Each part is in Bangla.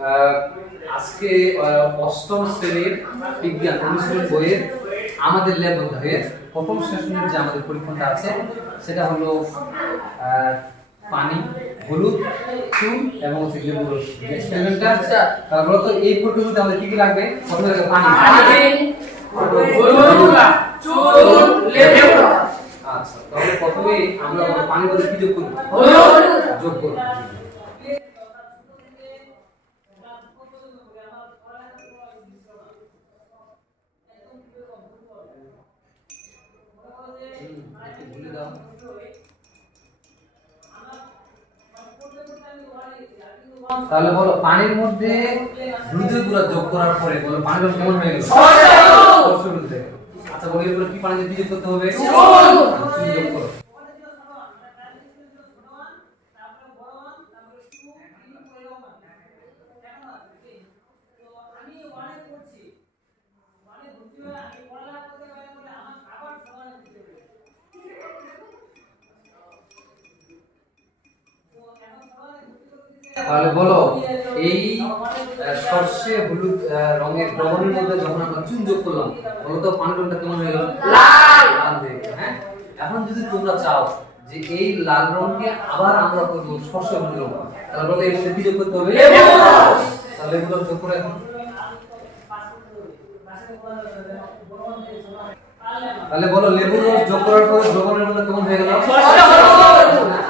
আজকে অষ্টম শ্রেণির বিজ্ঞান অনুশীলন বইয়ের আমাদের ল্যাব অধ্যায়ের প্রথম সেশনের যে আমাদের পরীক্ষাটা আছে সেটা হলো পানি হলুদ চুন এবং হচ্ছে লেবু রস এক্সপেরিমেন্টটা তারপরে তো এই ফটোর আমাদের কি কি লাগবে? প্রথমে লাগবে পানি। আচ্ছা তাহলে প্রথমে আমরা পানির মধ্যে কি যোগ করব? যোগ করব। তাহলে বলো পানির মধ্যে হলুদেরগুলা যোগ করার পরে বলো পানি কেমন হয়ে গেল। আচ্ছা বলি কি পানিতে দিয়ে যোগ করতে হবে যোগ করো। তাহলে বলো এই সর্ষে হলুদ রঙের দ্রবণের মধ্যে যখন আমরা চুন যোগ করলাম বলো তো পানি রংটা কেমন হয়ে গেল? লাল। হয়ে গেল, হ্যাঁ? এখন যদি তোমরা চাও যে এই লাল রংকে আবার আমরা করব সর্ষে হলুদ রং তাহলে বলো এর মধ্যে কি যোগ করতে হবে? তাহলে এগুলো যোগ করে এখন। তাহলে বলো লেবুর রস যোগ করার পরে দ্রবণের মধ্যে কেমন হয়ে গেল?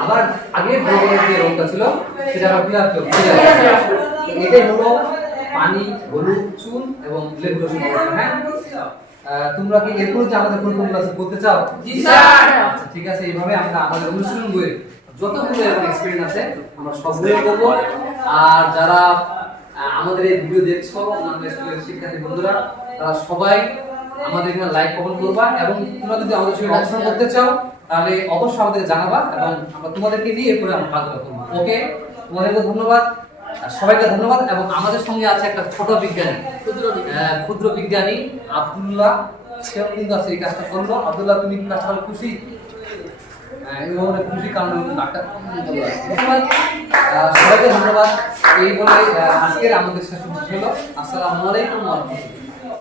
আবার আগে যে রংটা ছিল সেটা এটাই হলো পানি হলুদ চুন এবং লেবু হ্যাঁ? তোমরা কি এরপর যে আমাদের পরিকল্পনা ক্লাস করতে চাও? জি, স্যার। আচ্ছা ঠিক আছে এইভাবে আমরা আমাদের অনুশীলন বইয়ে যতগুলো এরকম এক্সপেরিয়েন্স আছে আমরা সবগুলো করব। আর যারা আমাদের এই ভিডিও দেখছ অন্যান্য স্কুলের শিক্ষার্থী বন্ধুরা তারা সবাই আমাদের এখানে লাইক কমেন্ট করবা এবং তোমরা যদি আমাদের সঙ্গে অংশগ্রহণ করতে চাও তাহলে অবশ্যই আমাদেরকে জানাবা এবং আমরা তোমাদেরকে নিয়ে এরপরে আমরা কাজটা করব। ওকে? তোমাদেরকে ধন্যবাদ। সবাইকে ধন্যবাদ এবং আমাদের সঙ্গে আছে একটা ছোট বিজ্ঞানী। আহ, ক্ষুদ্র বিজ্ঞানী আব্দুল্লাহ। সেও কিন্তু আছে এই কাজটা করল। আব্দুল্লাহ তুমি কাজটা খুশি? অনেক খুশি কারণ ডাক্তার। সবাইকে ধন্যবাদ। এই বলে আজকের আমাদের শেষ হলো। আসসালামু আলাইকুম